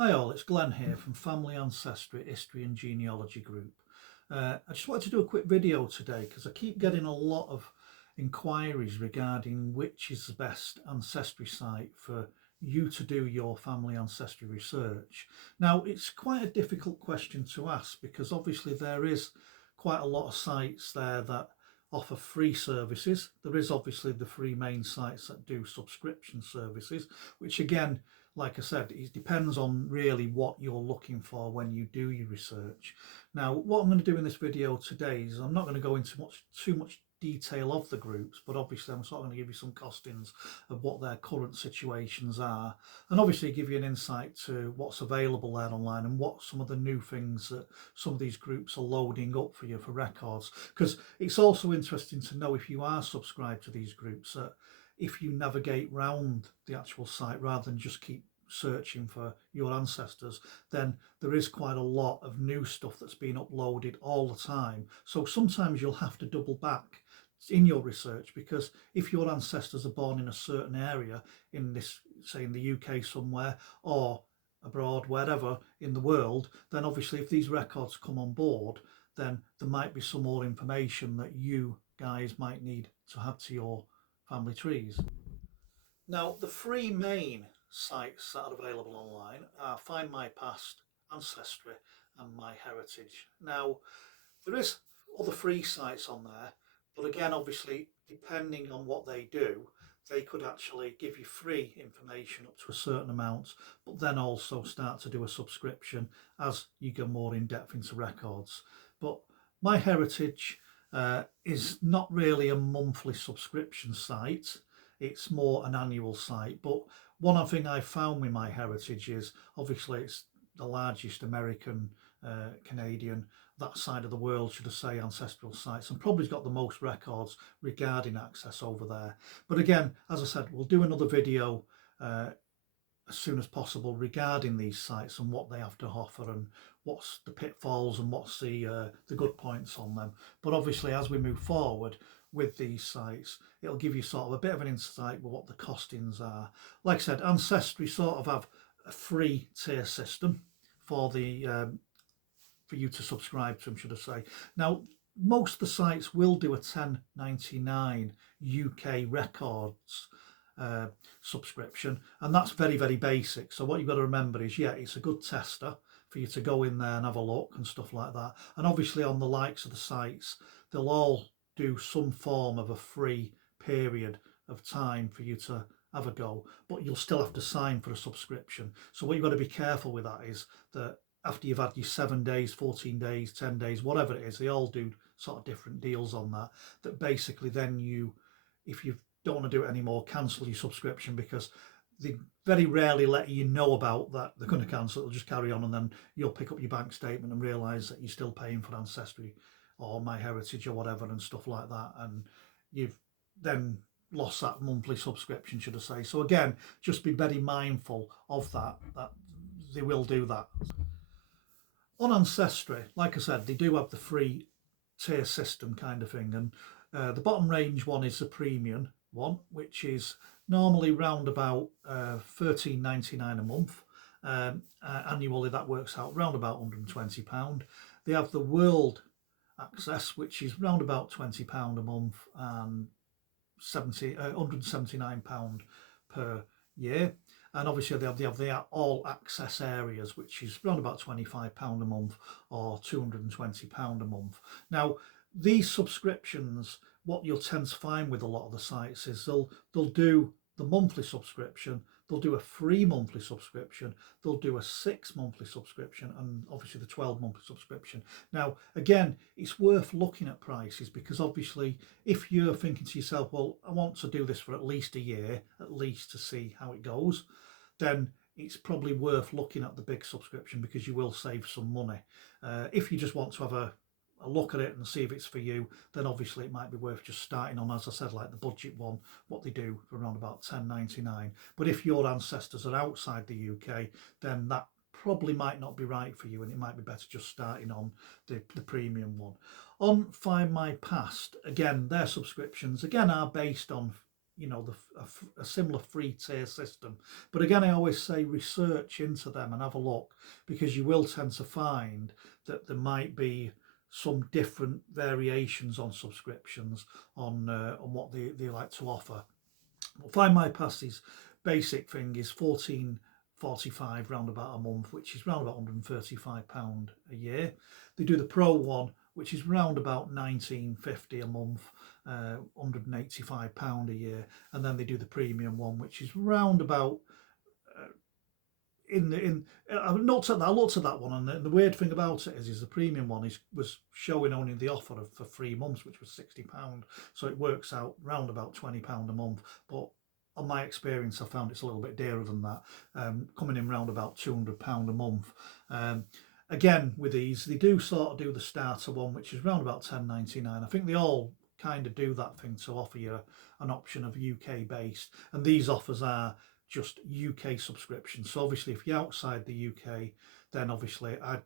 Hi all, it's Glenn here from Family Ancestry, History and Genealogy Group. I just wanted to do a quick video today because I keep getting a lot of inquiries regarding which is the best ancestry site for you to do your family ancestry research. Now, it's quite a difficult question to ask because obviously there is quite a lot of sites there that offer free services. There is obviously the three main sites that do subscription services, which again, like I said, it depends on really what you're looking for when you do your research. Now, what I'm going to do in this video today is I'm not going to go into too much detail of the groups, but obviously I'm sort of going to give you some costings of what their current situations are, and obviously give you an insight to what's available there online and what some of the new things that some of these groups are loading up for you for records. Because it's also interesting to know, if you are subscribed to these groups, that if you navigate round the actual site rather than just keep searching for your ancestors, then there is quite a lot of new stuff that's being uploaded all the time. So sometimes you'll have to double back in your research, because if your ancestors are born in a certain area in this, say in the UK somewhere, or abroad, wherever in the world, then obviously if these records come on board, then there might be some more information that you guys might need to add to your family trees. Now, the three main sites that are available online are Find My Past, Ancestry and My Heritage. Now, there is other free sites on there, but again, obviously, depending on what they do, they could actually give you free information up to a certain amount, but then also start to do a subscription as you go more in depth into records. But My Heritage is not really a monthly subscription site, it's more an annual site. But one thing I found with My Heritage is obviously it's the largest American, Canadian, that side of the world, should I say, ancestral sites, and probably got the most records regarding access over there. But again, as I said, we'll do another video as soon as possible regarding these sites and what they have to offer and what's the pitfalls and what's the good points on them. But obviously, as we move forward with these sites, it'll give you sort of a bit of an insight with what the costings are. Like I said, Ancestry sort of have a free tier system for the for you to subscribe to them, should I say. Now, most of the sites will do a 10.99 UK records subscription, and that's very, very basic. So what you've got to remember is, yeah, it's a good tester for you to go in there and have a look and stuff like that. And obviously on the likes of the sites, they'll all do some form of a free period of time for you to have a go, but you'll still have to sign for a subscription. So what you've got to be careful with that is that after you've had your 7 days, 14 days, 10 days, whatever it is, they all do sort of different deals on that, that basically then you, if you don't want to do it anymore, cancel your subscription, because they very rarely let you know about that they're going to cancel. They'll just carry on, and then you'll pick up your bank statement and realise that you're still paying for Ancestry or My Heritage or whatever and stuff like that, and you've then lost that monthly subscription, should I say. So again, just be very mindful of that they will do that. On Ancestry, like I said, they do have the free tier system kind of thing, and the bottom range one is the premium one, which is normally round about £13.99 a month. Annually, that works out round about £120. They have the world access, which is round about £20 a month and £179 per year. And obviously they have the all access areas, which is around about £25 a month or £220 a month. Now, these subscriptions, what you'll tend to find with a lot of the sites is they'll do the monthly subscription, they'll do a free monthly subscription, they'll do a 6 monthly subscription, and obviously the 12 monthly subscription. Now, again, it's worth looking at prices, because obviously if you're thinking to yourself, well, I want to do this for at least a year, at least to see how it goes, then it's probably worth looking at the big subscription, because you will save some money. If you just want to have a look at it and see if it's for you, then obviously it might be worth just starting on, as I said, like the budget one, what they do for around about £10.99. But if your ancestors are outside the UK, then that probably might not be right for you, and it might be better just starting on the premium one. On Find My Past, again, their subscriptions again are based on a similar free tier system. But again, I always say research into them and have a look, because you will tend to find that there might be some different variations on subscriptions on what they like to offer. Well, Find My Pass's basic thing is 14.45 round about a month, which is round about £135 a year. They do the Pro one, which is round about 19.50 a month, £185 a year, and then they do the premium one, which is round about I looked at that one, and the weird thing about it is the premium one was showing only the offer for 3 months, which was £60, so it works out round about £20 a month. But on my experience, I found it's a little bit dearer than that, coming in round about £200 a month. Again, with these, they do sort of do the starter one, which is round about £10.99. I think they all kind of do that thing to offer you an option of UK based, and these offers are just UK subscriptions. So obviously if you're outside the UK, then obviously I'd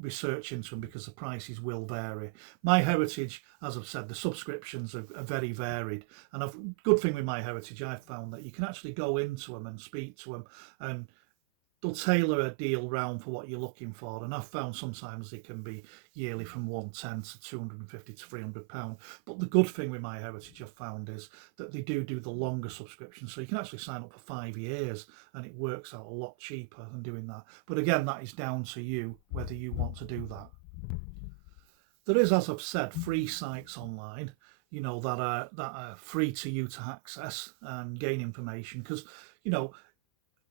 research into them, because the prices will vary. My Heritage, as I've said, the subscriptions are very varied, and a good thing with My Heritage, I've found that you can actually go into them and speak to them, and they'll tailor a deal round for what you're looking for. And I've found sometimes they can be yearly from 110 to 250 to £300. But the good thing with My Heritage I've found is that they do the longer subscription, so you can actually sign up for 5 years, and it works out a lot cheaper than doing that. But again, that is down to you whether you want to do that. There is, as I've said, free sites online, that are free to you to access and gain information, because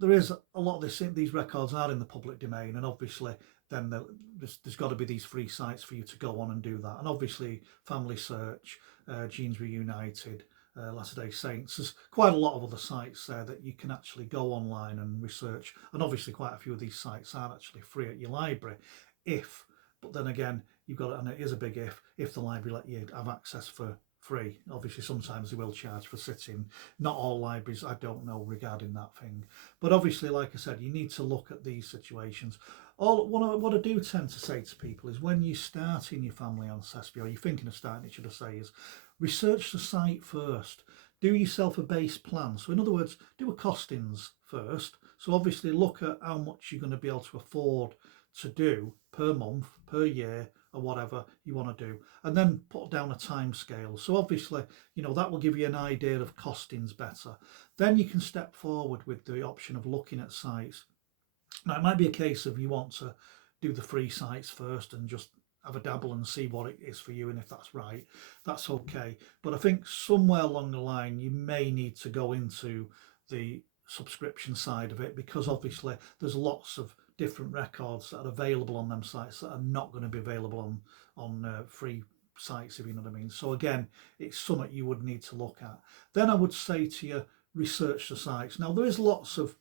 there is a lot of these records are in the public domain, and obviously then there's got to be these free sites for you to go on and do that. And obviously Family Search, Genes Reunited, Latter-day Saints, there's quite a lot of other sites there that you can actually go online and research, and obviously quite a few of these sites are actually free at your library, but then again, you've got, and it is a big if the library let you have access for free. Obviously sometimes they will charge for sitting. Not all libraries, I don't know regarding that thing, but obviously, like I said, you need to look at these situations. What I do tend to say to people is, when you start in your family ancestry, or you're thinking of starting it, should I say, is research the site first. Do yourself a base plan. So in other words, do a costings first. So obviously look at how much you're going to be able to afford to do per month, per year, or whatever you want to do, and then put down a time scale. So obviously, that will give you an idea of costings better. Then you can step forward with the option of looking at sites. Now, it might be a case of you want to do the free sites first and just have a dabble and see what it is for you, and if that's right, that's okay. But I think somewhere along the line you may need to go into the subscription side of it, because obviously there's lots of different records that are available on them sites that are not going to be available on free sites, if you know what I mean. So again, it's something you would need to look at. Then I would say to you, research the sites. Now, there is lots of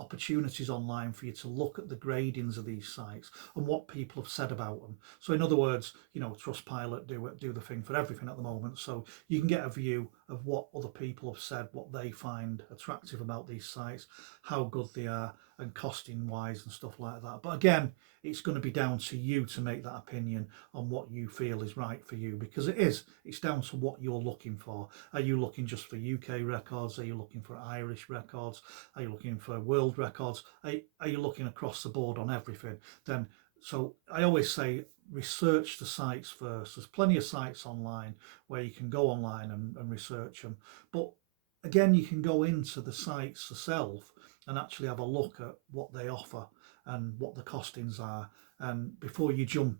opportunities online for you to look at the gradings of these sites and what people have said about them. So in other words, Trustpilot do the thing for everything at the moment, so you can get a view of what other people have said, what they find attractive about these sites, how good they are, and costing wise and stuff like that. But again, it's going to be down to you to make that opinion on what you feel is right for you, because it's down to what you're looking for. Are you looking just for UK records? Are you looking for Irish records? Are you looking for world records? Are you looking across the board on everything? So I always say, research the sites first. There's plenty of sites online where you can go online and research them, but again, you can go into the sites yourself and actually have a look at what they offer and what the costings are, and before you jump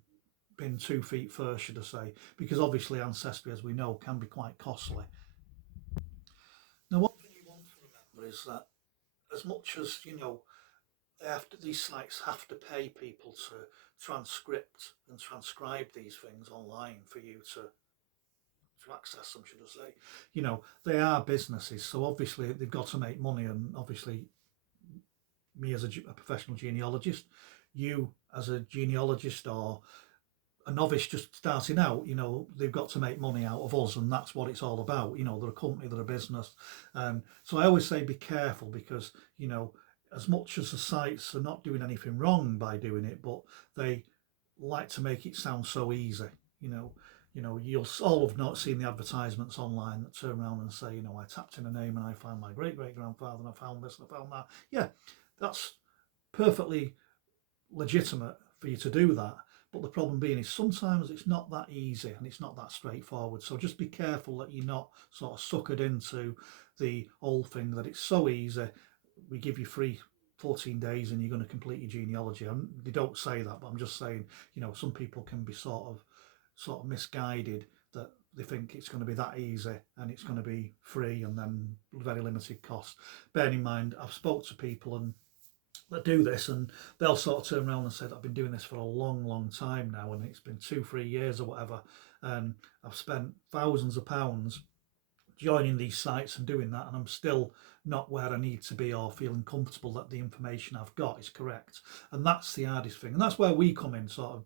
in 2 feet first, should I say, because obviously Ancestry, as we know, can be quite costly. Now, one thing you want to remember is that, as much as these sites have to pay people to transcript and transcribe these things online for you to access them, should I say, they are businesses, so obviously they've got to make money, and obviously me as a professional genealogist, you as a genealogist, or a novice just starting out, they've got to make money out of us, and that's what it's all about. They're a company, they're a business. So I always say be careful, because, as much as the sites are not doing anything wrong by doing it, but they like to make it sound so easy. You know, you'll all have not seen the advertisements online that turn around and say, you know, I tapped in a name and I found my great-great-grandfather and I found this and I found that. Yeah, that's perfectly legitimate for you to do that. But the problem being is sometimes it's not that easy and it's not that straightforward. So just be careful that you're not sort of suckered into the old thing that it's so easy. We give you free 14 days and you're going to complete your genealogy. And they don't say that, but I'm just saying, you know, some people can be sort of misguided that they think it's going to be that easy and it's going to be free and then very limited cost. Bearing in mind, I've spoke to people and that do this and they'll sort of turn around and say that I've been doing this for a long time now and it's been 2-3 years or whatever, and I've spent thousands of pounds joining these sites and doing that, and I'm still not where I need to be or feeling comfortable that the information I've got is correct. And that's the hardest thing, and that's where we come in, sort of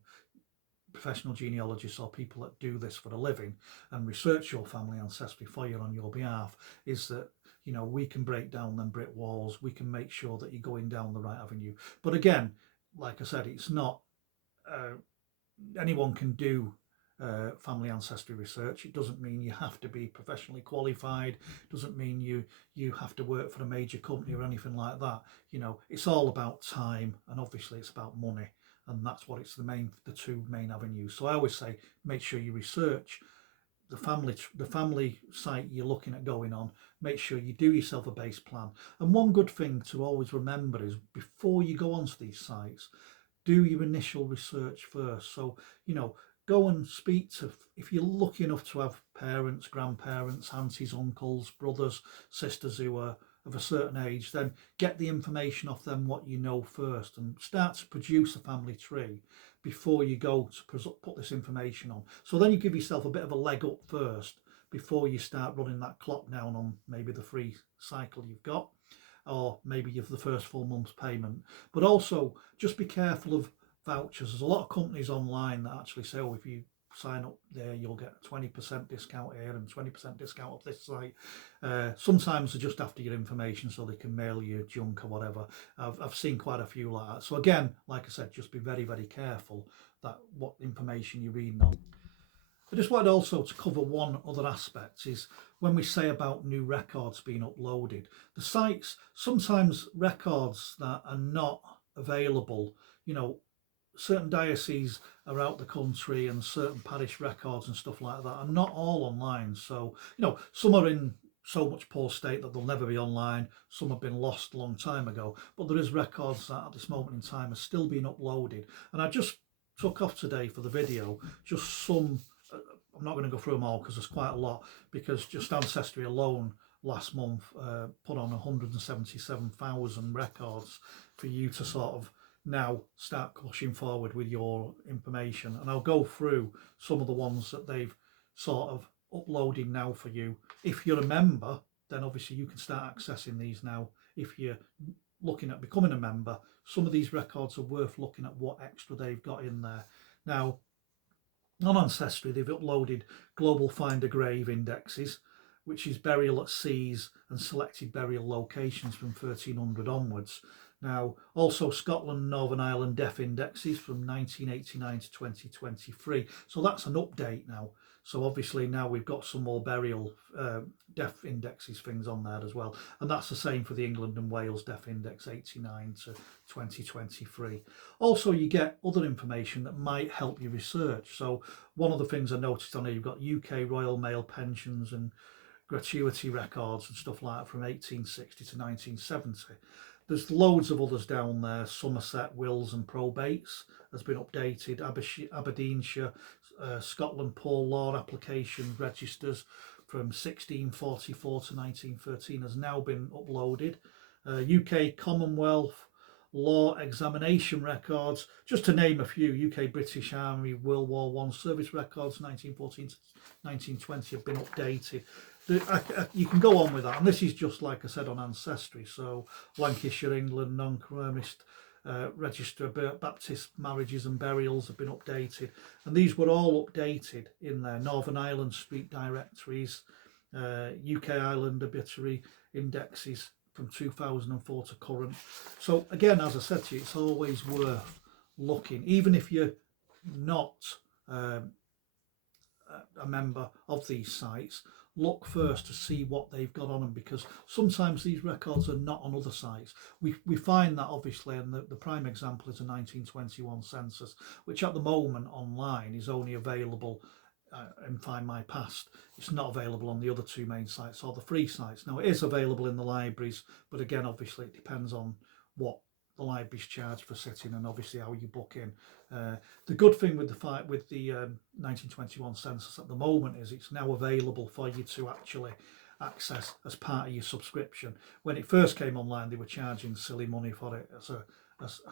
professional genealogists or people that do this for a living and research your family ancestry for you on your behalf, is that, you know, we can break down them brick walls, we can make sure that you're going down the right avenue. But again, like I said, it's not anyone can do family ancestry research. It doesn't mean you have to be professionally qualified. It doesn't mean you have to work for a major company or anything like that. You know, it's all about time and obviously it's about money, and that's what it's the two main avenues. So I always say make sure you research the family site you're looking at going on. Make sure you do yourself a base plan. And one good thing to always remember is before you go onto these sites, do your initial research first. So, you know, go and speak to, if you're lucky enough to have parents, grandparents, aunties, uncles, brothers, sisters who are of a certain age, then get the information off them what you know first and start to produce a family tree before you go to put this information on. So then you give yourself a bit of a leg up first before you start running that clock down on maybe the free cycle you've got, or maybe you've the first full month's payment. But also just be careful of vouchers. There's a lot of companies online that actually say, oh, if you sign up there you'll get a 20% discount here and 20% discount off this site. Sometimes they're just after your information so they can mail you junk or whatever. I've seen quite a few like that. So again, like I said, just be very careful that what information you're reading on. I just wanted also to cover one other aspect, is when we say about new records being uploaded, the sites, sometimes records that are not available, you know, certain dioceses are out the country and certain parish records and stuff like that are not all online. So, you know, some are in so much poor state that they'll never be online. Some have been lost a long time ago, but there is records that at this moment in time are still being uploaded. And I just took off today for the video just some, I'm not going to go through them all because there's quite a lot, because just Ancestry alone last month put on 177,000 records for you to sort of now start pushing forward with your information. And I'll go through some of the ones that they've sort of uploaded now for you. If you're a member, then obviously you can start accessing these now. If you're looking at becoming a member, some of these records are worth looking at what extra they've got in there. Now, on Ancestry, they've uploaded Global Find a Grave indexes, which is burial at seas and selected burial locations from 1300 onwards. Now, also Scotland, Northern Ireland death indexes from 1989 to 2023. So that's an update now. So obviously now we've got some more burial death indexes things on there as well. And that's the same for the England and Wales death index 89 to 2023. Also, you get other information that might help you research. So one of the things I noticed on here, you've got UK Royal Mail pensions and gratuity records and stuff like that from 1860 to 1970. There's loads of others down there. Somerset wills and probates has been updated. Aberdeenshire, Scotland poor law application registers from 1644 to 1913 has now been uploaded. UK Commonwealth law examination records, just to name a few. UK British Army World War I service records 1914 to 1920 have been updated. You can go on with that, and this is just like I said on Ancestry. So Lancashire, England, non-conformist register of Baptist marriages and burials have been updated, and these were all updated in their Northern Ireland street directories, UK Ireland obituary indexes from 2004 to current. So again, as I said to you, it's always worth looking, even if you're not a member of these sites, look first to see what they've got on them, because sometimes these records are not on other sites. We find that obviously, and the prime example is a 1921 census, which at the moment online is only available in Find My Past. It's not available on the other two main sites or the free sites. Now it is available in the libraries, but again, obviously it depends on what the libraries charge for sitting and obviously how you book in. The good thing with the 1921 census at the moment is it's now available for you to actually access as part of your subscription. When it first came online, they were charging silly money for it as a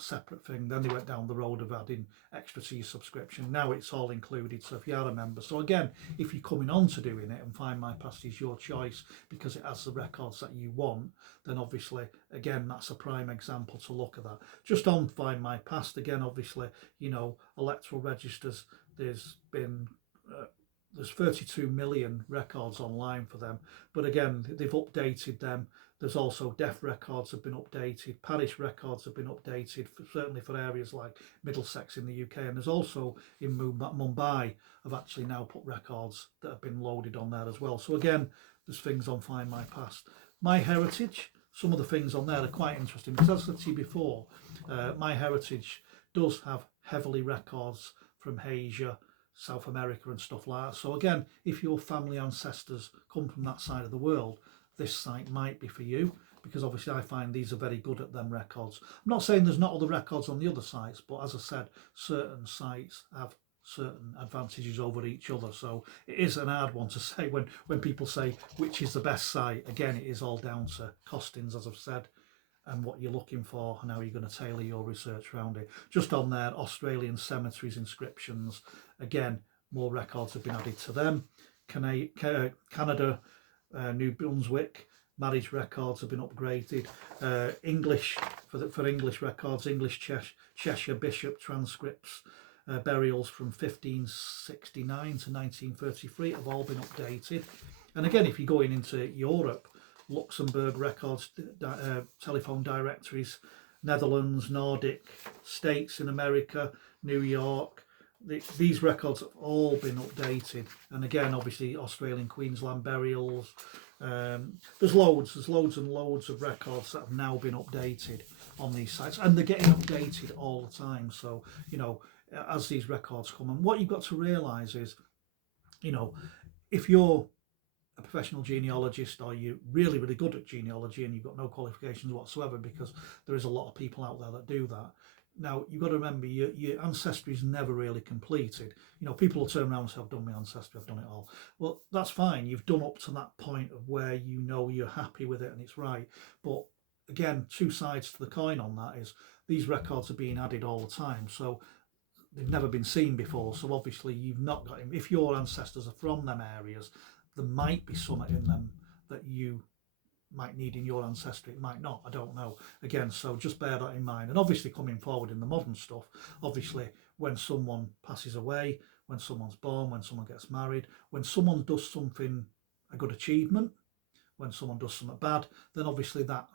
separate thing. Then they went down the road of adding extra to your subscription. Now it's all included, so if you are a member, so again, if you're coming on to doing it and Find My Past is your choice because it has the records that you want, then obviously again that's a prime example to look at that. Just on Find My Past, again, obviously, you know, electoral registers, there's 32 million records online for them, but again they've updated them. There's also death records have been updated, parish records have been updated, certainly for areas like Middlesex in the UK, and there's also in Mumbai have actually now put records that have been loaded on there as well. So again, there's things on Find My Past. My Heritage, some of the things on there are quite interesting, because as I said to you before, My Heritage does have heavily records from Asia, South America and stuff like that. So again, if your family ancestors come from that side of the world, this site might be for you, because obviously I find these are very good at them records. I'm not saying there's not other records on the other sites, but as I said, certain sites have certain advantages over each other. So it is an hard one to say when people say which is the best site. Again, it is all down to costings, as I've said, and what you're looking for and how you're going to tailor your research around it. Just on there, Australian cemeteries inscriptions, again, more records have been added to them. Canada, New Brunswick, marriage records have been upgraded. English, for English records, English Cheshire bishop transcripts, burials from 1569 to 1933 have all been updated. And again, if you're going into Europe, Luxembourg records, telephone directories, Netherlands, Nordic, States in America, New York, these records have all been updated. And again, obviously Australian Queensland burials, there's loads and loads of records that have now been updated on these sites, and they're getting updated all the time. So, you know, as these records come, and what you've got to realise is, you know, if you're a professional genealogist or you're really good at genealogy and you've got no qualifications whatsoever, because there is a lot of people out there that do that. Now you've got to remember your ancestry is never really completed. You know, people will turn around and say, I've done my ancestry, I've done it all. Well, that's fine, you've done up to that point of where you know you're happy with it and it's right. But again, two sides to the coin on that is these records are being added all the time, so they've never been seen before. So obviously you've not got him. If your ancestors are from them areas, there might be something in them that you might need in your ancestry. It might not, I don't know. Again, so just bear that in mind. And obviously coming forward in the modern stuff, obviously when someone passes away, when someone's born, when someone gets married, when someone does something, a good achievement, when someone does something bad, then obviously that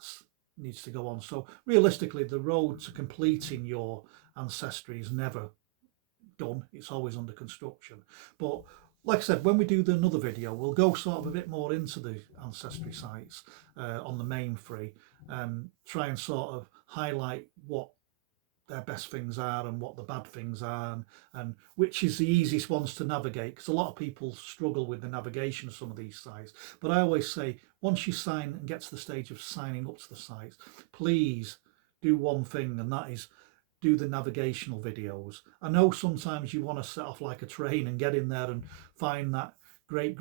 needs to go on. So realistically, the road to completing your ancestry is never done. It's always under construction. But like I said, when we do another video, we'll go sort of a bit more into the ancestry sites on the main free, and try and sort of highlight what their best things are and what the bad things are, and which is the easiest ones to navigate, because a lot of people struggle with the navigation of some of these sites. But I always say, once you sign and get to the stage of signing up to the sites, please do one thing, and that is do the navigational videos. I know sometimes you want to set off like a train and get in there and find that great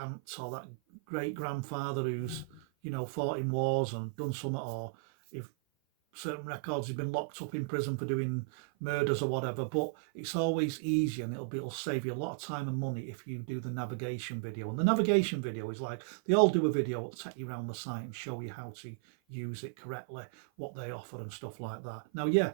aunt or that great grandfather who's, you know, fought in wars and done something, or if certain records have been locked up in prison for doing murders or whatever. But it's always easier, and it'll save you a lot of time and money if you do the navigation video. And the navigation video is like, they all do a video, it'll take you around the site and show you how to use it correctly, what they offer and stuff like that. Now, yeah,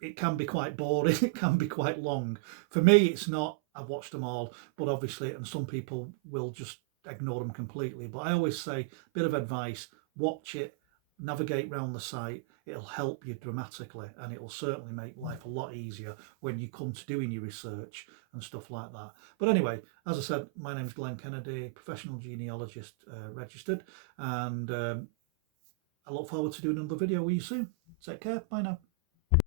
it can be quite boring, it can be quite long. For me, it's not. I've watched them all, but obviously, and some people will just ignore them completely. But I always say, bit of advice, watch it, navigate around the site. It'll help you dramatically, and it'll certainly make life a lot easier when you come to doing your research and stuff like that. But anyway, as I said, my name's Glenn Kennedy, professional genealogist, registered, and I look forward to doing another video with you soon. Take care. Bye now.